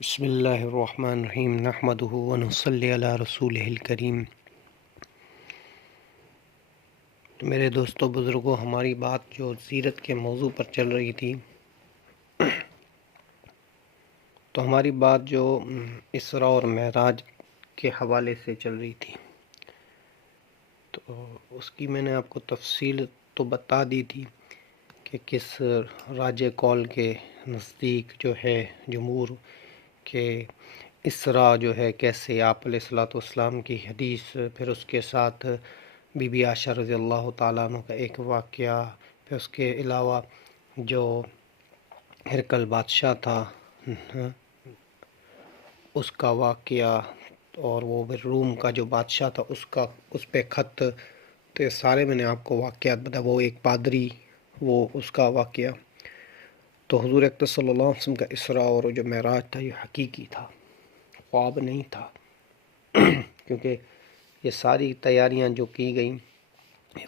بسم اللہ الرحمن الرحیم نحمدہ ونصلی علی رسولہ الکریم۔ تو میرے دوستوں بزرگوں، ہماری بات جو سیرت کے موضوع پر چل رہی تھی، تو ہماری بات جو اسراء اور معراج کے حوالے سے چل رہی تھی، تو اس کی میں نے آپ کو تفصیل تو بتا دی تھی کہ کس راج قول کے نزدیک جو ہے جمہور کہ اسراء جو ہے کیسے آپ علیہ الصلوۃ والسلام کی حدیث، پھر اس کے ساتھ بی بی عائشہ رضی اللہ تعالیٰ عنہ کا ایک واقعہ، پھر اس کے علاوہ جو ہرقل بادشاہ تھا اس کا واقعہ، اور وہ روم کا جو بادشاہ تھا اس پہ خط، تو یہ سارے میں نے آپ کو واقعات بتا۔ وہ ایک پادری، وہ اس کا واقعہ۔ تو حضور اکرم صلی اللہ علیہ وسلم کا اسراء اور جو معراج تھا یہ حقیقی تھا، خواب نہیں تھا، کیونکہ یہ ساری تیاریاں جو کی گئیں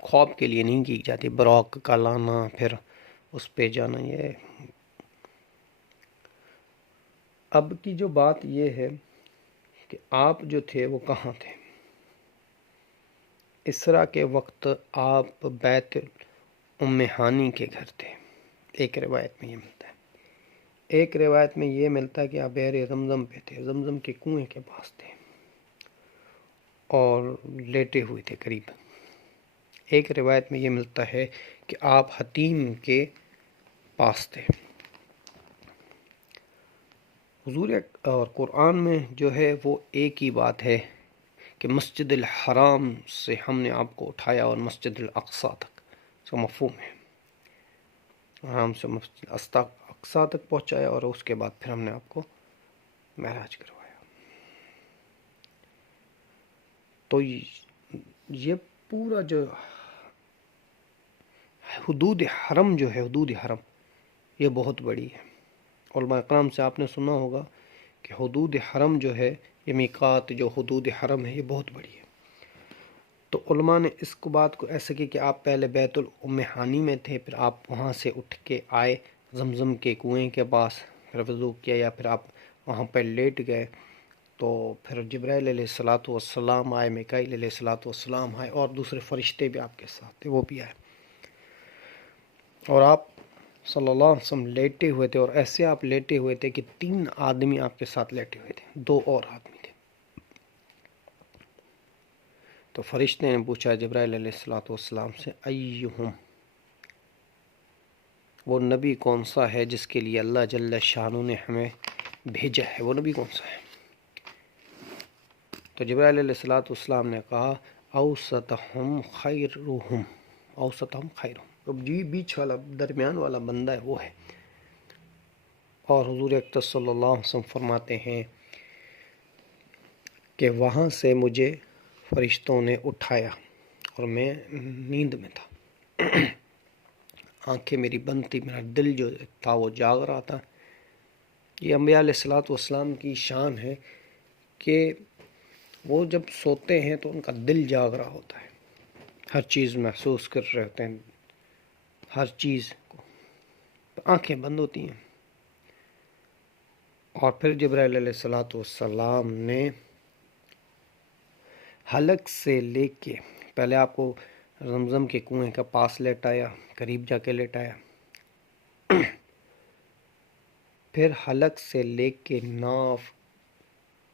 خواب کے لیے نہیں کی جاتی۔ براق کا لانا، پھر اس پہ جانا، یہ اب کی جو بات یہ ہے کہ آپ جو تھے وہ کہاں تھے اسراء کے وقت؟ آپ بیت ام ہانی کے گھر تھے، ایک روایت میں یہ ملتا ہے۔ ایک روایت میں یہ ملتا ہے کہ آپ بحر زمزم پہ تھے، زمزم کے کنویں کے پاس تھے اور لیٹے ہوئے تھے قریب۔ ایک روایت میں یہ ملتا ہے کہ آپ حتیم کے پاس تھے۔ حضور اور قرآن میں جو ہے وہ ایک ہی بات ہے کہ مسجد الحرام سے ہم نے آپ کو اٹھایا اور مسجد الاقصی تک، اس کا مفہوم ہے حرام سے مسجد اقصی تک پہنچایا، اور اس کے بعد پھر ہم نے آپ کو معراج کروایا۔ تو یہ پورا جو حدود حرم جو ہے، حدود حرم یہ بہت بڑی ہے۔ علماء اکرام سے آپ نے سنا ہوگا کہ حدود حرم جو ہے، یہ میقات جو حدود حرم ہے، یہ بہت بڑی ہے۔ تو علماء نے اس کو بات کو ایسے کی کہ آپ پہلے بیت الام ہانی میں تھے، پھر آپ وہاں سے اٹھ کے آئے زمزم کے کنویں کے پاس، پھر وضو کیا، یا پھر آپ وہاں پہ لیٹ گئے، تو پھر جبرائیل علیہ الصلوۃ والسلام آئے، میکائیل علیہ الصلوۃ والسلام آئے، اور دوسرے فرشتے بھی آپ کے ساتھ تھے، وہ بھی آئے، اور آپ صلی اللہ علیہ وسلم لیٹے ہوئے تھے، اور ایسے آپ لیٹے ہوئے تھے کہ 3 آدمی آپ کے ساتھ لیٹے ہوئے تھے، 2 اور آدمی تھے۔ تو فرشتے نے پوچھا جبرائیل علیہ الصلوۃ والسلام سے، ایہم، وہ نبی کون سا ہے جس کے لیے اللہ جل شانہ نے ہمیں بھیجا ہے، وہ نبی کون سا ہے؟ تو جبرائیل علیہ الصلوۃ والسلام نے کہا، اوسطہم خیرہم، اوسطہم خیرہم، جو بیچ والا، درمیان والا بندہ ہے وہ ہے۔ اور حضور اکرم صلی اللہ علیہ وسلم فرماتے ہیں کہ وہاں سے مجھے فرشتوں نے اٹھایا اور میں نیند میں تھا، آنکھیں میری بند تھی، میرا دل جو تھا وہ جاگ رہا تھا۔ یہ انبیاء علیہ الصلوۃ والسلام کی شان ہے کہ وہ جب سوتے ہیں تو ان کا دل جاگ رہا ہوتا ہے، ہر چیز محسوس کر رہے ہوتے ہیں، ہر چیز کو، آنکھیں بند ہوتی ہیں۔ اور پھر جبرائیل علیہ الصلوۃ والسلام نے حلق سے لے کے پہلے آپ کو زمزم کے کنویں کا پاس لیٹایا، قریب جا کے لیٹایا، پھر حلق سے لے کے ناف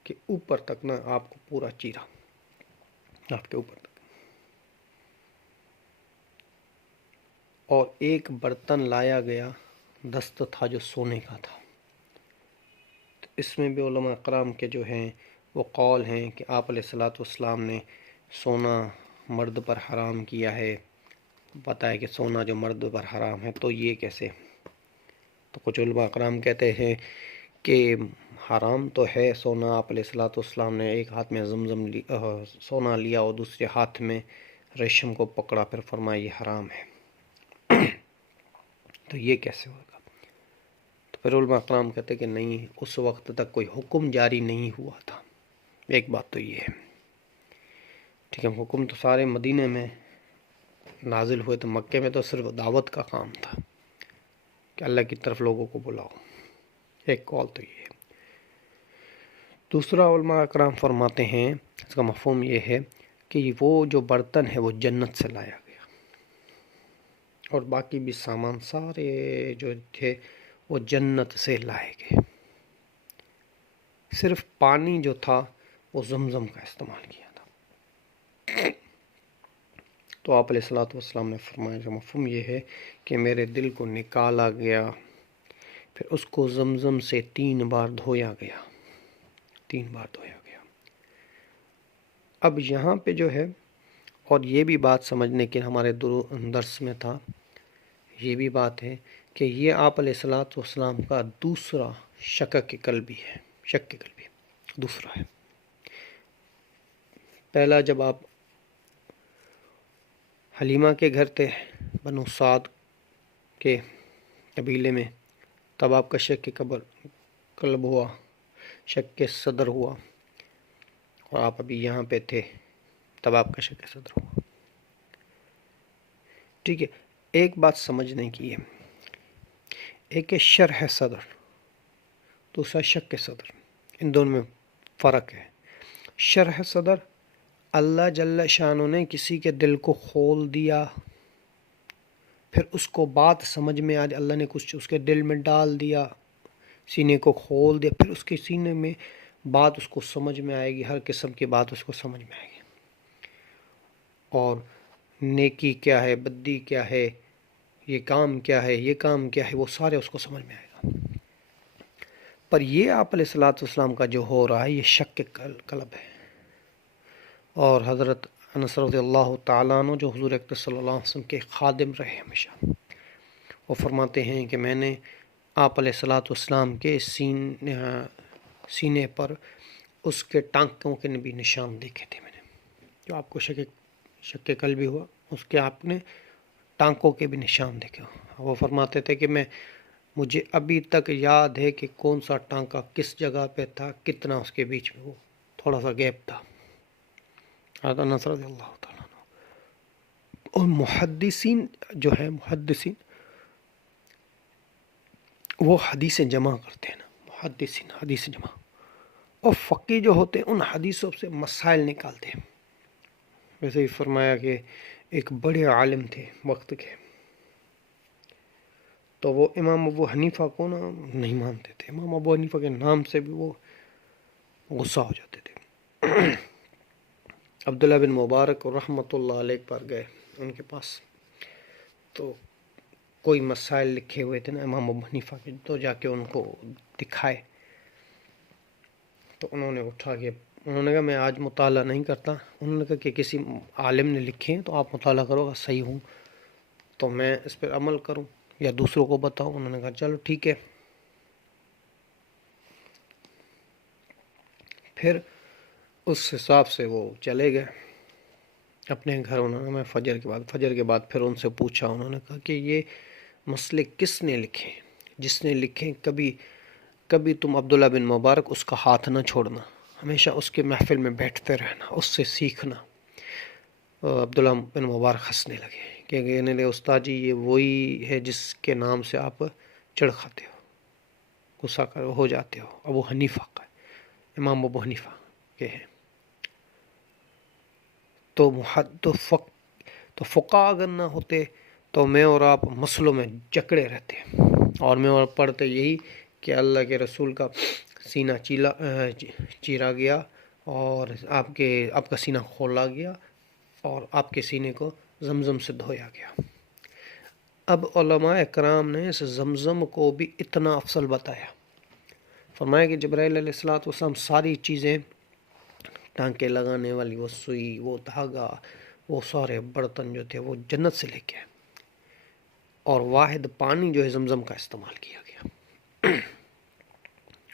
کے اوپر تک نا آپ کو پورا چیرا، ناف کے اوپر تک، اور ایک برتن لایا گیا، دست تھا جو سونے کا تھا۔ تو اس میں بھی علماء اکرام کے جو ہیں وہ قول ہیں کہ آپ علیہ الصلوۃ والسلام نے سونا مرد پر حرام کیا ہے، بتایا کہ سونا جو مرد پر حرام ہے، تو یہ کیسے؟ تو کچھ علماء اکرام کہتے ہیں کہ حرام تو ہے سونا، آپ علیہ الصلوۃ والسلام نے ایک ہاتھ میں زمزم سونا لیا اور دوسرے ہاتھ میں ریشم کو پکڑا، پھر فرمایا یہ حرام ہے، تو یہ کیسے ہوگا؟ تو پھر علماء اکرام کہتے کہ نہیں، اس وقت تک کوئی حکم جاری نہیں ہوا تھا۔ ایک بات تو یہ ہے، ٹھیک ہے، حکم تو سارے مدینے میں نازل ہوئے، تو مکے میں تو صرف دعوت کا کام تھا کہ اللہ کی طرف لوگوں کو بلاؤ، ایک کال تو یہ ہے۔ دوسرا علماء اکرام فرماتے ہیں اس کا مفہوم یہ ہے کہ وہ جو برتن ہے وہ جنت سے لایا گیا، اور باقی بھی سامان سارے جو تھے وہ جنت سے لائے گئے، صرف پانی جو تھا وہ زمزم کا استعمال کیا تھا۔ تو آپ علیہ الصلوۃ والسلام نے فرمایا کہ مفہوم یہ ہے کہ میرے دل کو نکالا گیا، پھر اس کو زمزم سے 3 بار دھویا گیا، 3 بار دھویا گیا۔ اب یہاں پہ جو ہے، اور یہ بھی بات سمجھنے کے ہمارے درس میں تھا، یہ بھی بات ہے کہ یہ آپ علیہ الصلوۃ والسلام کا دوسرا شک قلبی ہے، شک قلبی دوسرا ہے۔ پہلا جب آپ حلیمہ کے گھر تھے، بنو سعد کے قبیلے میں، تب آپ کا شک قلب ہوا، شک صدر ہوا، اور آپ ابھی یہاں پہ تھے تب آپ کا شک صدر ہوا۔ ٹھیک ہے، ایک بات سمجھنے کی ہے، ایک ہے شرح صدر، دوسرا شک صدر، ان دونوں میں فرق ہے۔ شرح صدر، اللہ جل شانہ نے کسی کے دل کو کھول دیا، پھر اس کو بات سمجھ میں آ، اللہ نے کچھ اس کے دل میں ڈال دیا، سینے کو کھول دیا، پھر اس کے سینے میں بات اس کو سمجھ میں آئے گی، ہر قسم کی بات اس کو سمجھ میں آئے گی، اور نیکی کیا ہے، بدی کیا ہے، یہ کام کیا ہے، یہ کام کیا ہے، وہ سارے اس کو سمجھ میں آئے گا۔ پر یہ آپ علیہ الصلوۃ والسلام کا جو ہو رہا ہے یہ شک قلب ہے۔ اور حضرت انس رضی اللہ تعالیٰ عنہ جو حضور اکرم صلی اللہ علیہ وسلم کے خادم رہے ہمیشہ، وہ فرماتے ہیں کہ میں نے آپ علیہ الصلوۃ والسلام کے سینے پر اس کے ٹانکوں کے بھی نشان دیکھے تھے، میں نے جو آپ کو شک قلبی ہوا، اس کے آپ نے ٹانکوں کے بھی نشان دیکھے۔ وہ فرماتے تھے کہ مجھے ابھی تک یاد ہے کہ کون سا ٹانکا کس جگہ پہ تھا، کتنا اس کے بیچ میں وہ تھوڑا سا گیپ تھا۔ حضرت انس رضی اللہ تعالیٰ عنہ۔ اور محدثین جو ہے، محدثین وہ حدیثیں جمع کرتے ہیں نا، محدثین حدیث جمع، اور فقی جو ہوتے ہیں ان حدیثوں سے مسائل نکالتے ہیں۔ ویسے ہی فرمایا کہ ایک بڑے عالم تھے وقت کے، تو وہ امام ابو حنیفہ کو نہیں مانتے تھے، امام ابو حنیفہ کے نام سے بھی وہ غصہ ہو جاتے تھے۔ عبداللہ بن مبارک رحمۃ اللہ علیہ پر گئے ان کے پاس، تو کوئی مسائل لکھے ہوئے تھے نا امام ابو حنیفہ کے، تو جا کے ان کو دکھائے، تو انہوں نے اٹھا کے انہوں نے کہا میں آج مطالعہ نہیں کرتا، انہوں نے کہا کہ کسی عالم نے لکھے ہیں تو آپ مطالعہ کرو گا، صحیح ہوں تو میں اس پر عمل کروں یا دوسروں کو بتاؤں۔ انہوں نے کہا چلو ٹھیک ہے۔ پھر اس حساب سے وہ چلے گئے اپنے گھر۔ انہوں نے میں فجر کے بعد پھر ان سے پوچھا، انہوں نے کہا کہ یہ مسئلے کس نے لکھے؟ جس نے لکھے کبھی تم عبداللہ بن مبارک اس کا ہاتھ نہ چھوڑنا، ہمیشہ اس کے محفل میں بیٹھتے رہنا، اس سے سیکھنا۔ عبداللہ بن مبارک ہنسنے لگے کہ کہنے لگے استاد جی یہ وہی ہے جس کے نام سے آپ چڑھ کھاتے ہو، غصہ ہو جاتے ہو، ابو حنیفہ کا، امام ابو حنیفہ کے ہیں۔ تو فقہ اگر نہ ہوتے تو میں اور آپ مسئلوں میں جکڑے رہتے، اور میں اور پڑھتے یہی کہ اللہ کے رسول کا سینہ چیرا گیا اور آپ کا سینہ کھولا گیا اور آپ کے سینے کو زمزم سے دھویا گیا۔ اب علماء اکرام نے اس زمزم کو بھی اتنا افضل بتایا، فرمایا کہ جبرائیل علیہ الصلوۃ والسلام ساری چیزیں، ٹانکے لگانے والی وہ سوئی، وہ دھاگا، وہ سارے برتن جو تھے وہ جنت سے لے کے آئے، اور واحد پانی جو ہے زمزم کا استعمال کیا گیا۔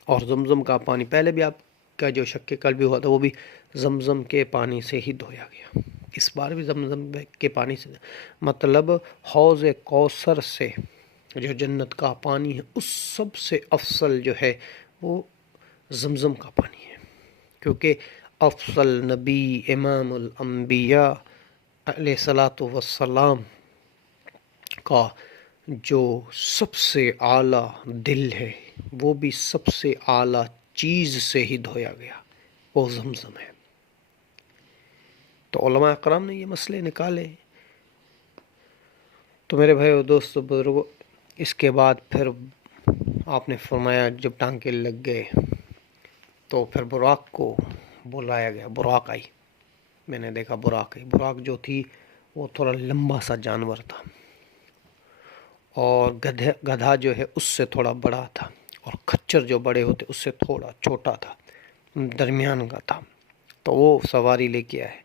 اور زمزم کا پانی پہلے بھی آپ کا جو شک قلبی ہوا تھا وہ بھی زمزم کے پانی سے ہی دھویا گیا، اس بار بھی زمزم کے پانی سے، مطلب حوض کوثر سے جو جنت کا پانی ہے اس سب سے افضل جو ہے وہ زمزم کا پانی ہے، کیونکہ افضل نبی امام الانبیاء علیہ الصلوۃ والسلام کا جو سب سے اعلیٰ دل ہے وہ بھی سب سے اعلیٰ چیز سے ہی دھویا گیا، وہ زمزم ہے۔ تو علماء کرام نے یہ مسئلے نکالے۔ تو میرے بھائی اور دوستو بزرگوں، اس کے بعد پھر آپ نے فرمایا جب ٹانکے لگ گئے تو پھر براق کو بلایا گیا، براق آئی، میں نے دیکھا براق آئی۔ براق جو تھی وہ تھوڑا لمبا سا جانور تھا، اور گدھا جو ہے اس سے تھوڑا بڑا تھا، اور کھچر جو بڑے ہوتے اس سے تھوڑا چھوٹا تھا، درمیان کا تھا۔ تو وہ سواری لے کے آئے،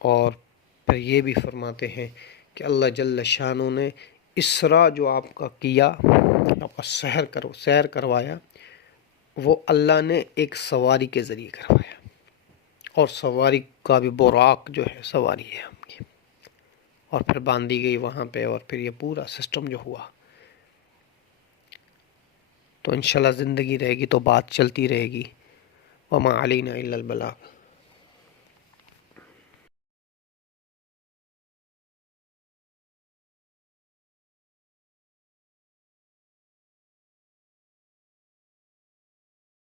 اور پھر یہ بھی فرماتے ہیں کہ اللہ جل شانہ نے اسرا جو آپ کا کیا، آپ کا سیر کروایا، وہ اللہ نے ایک سواری کے ذریعے کروایا، اور سواری کا بھی براق جو ہے سواری ہے ہم کی، اور پھر باندھی گئی وہاں پہ، اور پھر یہ پورا سسٹم جو ہوا۔ تو انشاءاللہ زندگی رہے گی تو بات چلتی رہے گی۔ وما علینا الا البلاغ۔